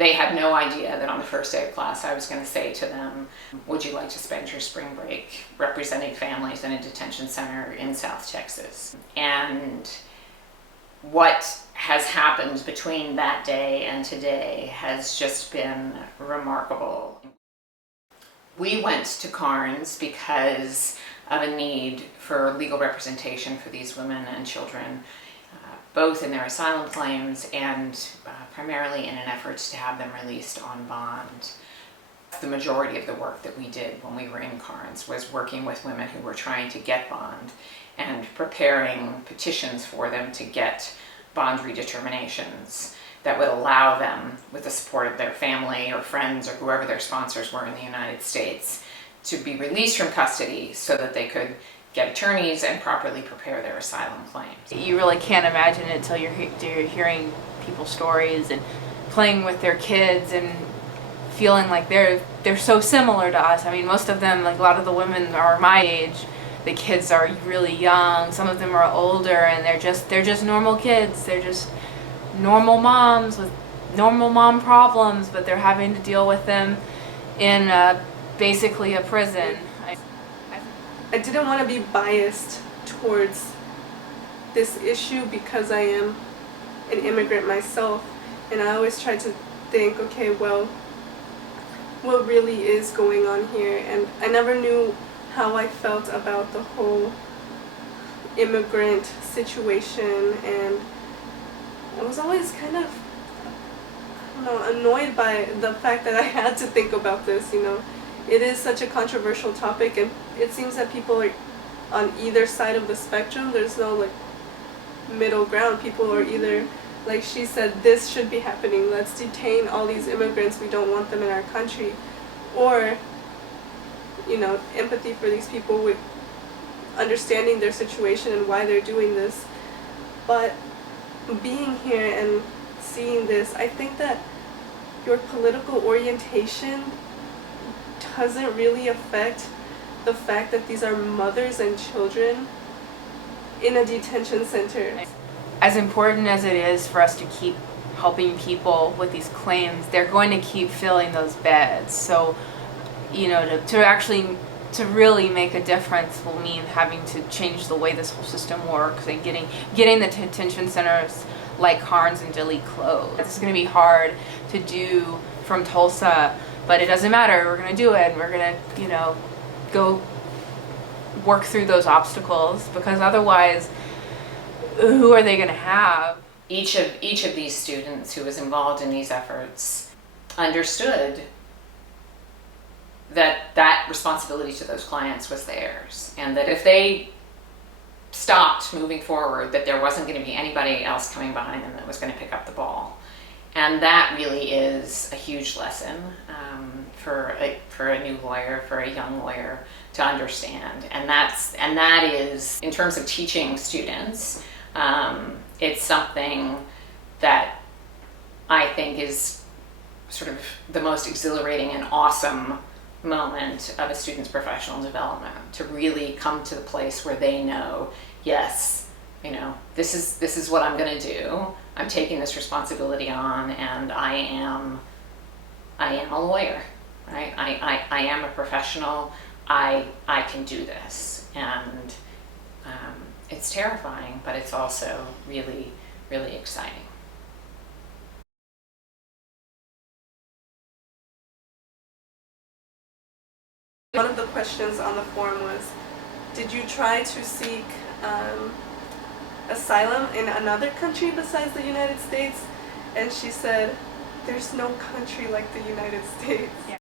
They had no idea that on the first day of class I was going to say to them, would you like to spend your spring break representing families in a detention center in South Texas? And what has happened between that day and today has just been remarkable. We went to Karnes because of a need for legal representation for these women and children, both in their asylum claims and primarily in an effort to have them released on bond. The majority of the work that we did when we were in Karnes was working with women who were trying to get bond and preparing petitions for them to get bond redeterminations that would allow them, with the support of their family or friends or whoever their sponsors were in the United States, to be released from custody so that they could get attorneys and properly prepare their asylum claims. You really can't imagine it until you're hearing people's stories and playing with their kids and feeling like they're so similar to us. I mean, most of them, like a lot of the women are my age. The kids are really young. Some of them are older, and they're just normal kids. They're just normal moms with normal mom problems, but they're having to deal with them in basically a prison. I didn't want to be biased towards this issue because I am an immigrant myself, and I always try to think, okay, well, what really is going on here? And I never knew how I felt about the whole immigrant situation, and I was always kind of, I don't know, annoyed by the fact that I had to think about this, you know. It is such a controversial topic, and it seems that people are on either side of the spectrum. There's no like middle ground. People are either, like she said, this should be happening, let's detain all these immigrants, we don't want them in our country, or, you know, empathy for these people with understanding their situation and why they're doing this. But being here and seeing this, I think that your political orientation doesn't really affect the fact that these are mothers and children in a detention center. As important as it is for us to keep helping people with these claims, they're going to keep filling those beds. So, you know, to really make a difference will mean having to change the way this whole system works and getting the detention centers like Karnes and Dilley closed. It's going to be hard to do from Tulsa, but it doesn't matter. We're going to do it, and we're going to, you know, go work through those obstacles, because otherwise, who are they going to have? Each of these students who was involved in these efforts understood that responsibility to those clients was theirs, and that if they stopped moving forward, that there wasn't going to be anybody else coming behind them that was going to pick up the ball. And that really is a huge lesson for a new lawyer, for a young lawyer to understand. And that is, in terms of teaching students, it's something that I think is sort of the most exhilarating and awesome moment of a student's professional development, to really come to the place where they know, yes, you know, this is what I'm going to do. I'm taking this responsibility on, and I am a lawyer, right? I am a professional. I can do this, and it's terrifying, but it's also really, really exciting. One of the questions on the forum was, did you try to seek asylum in another country besides the United States? And she said, there's no country like the United States. Yeah.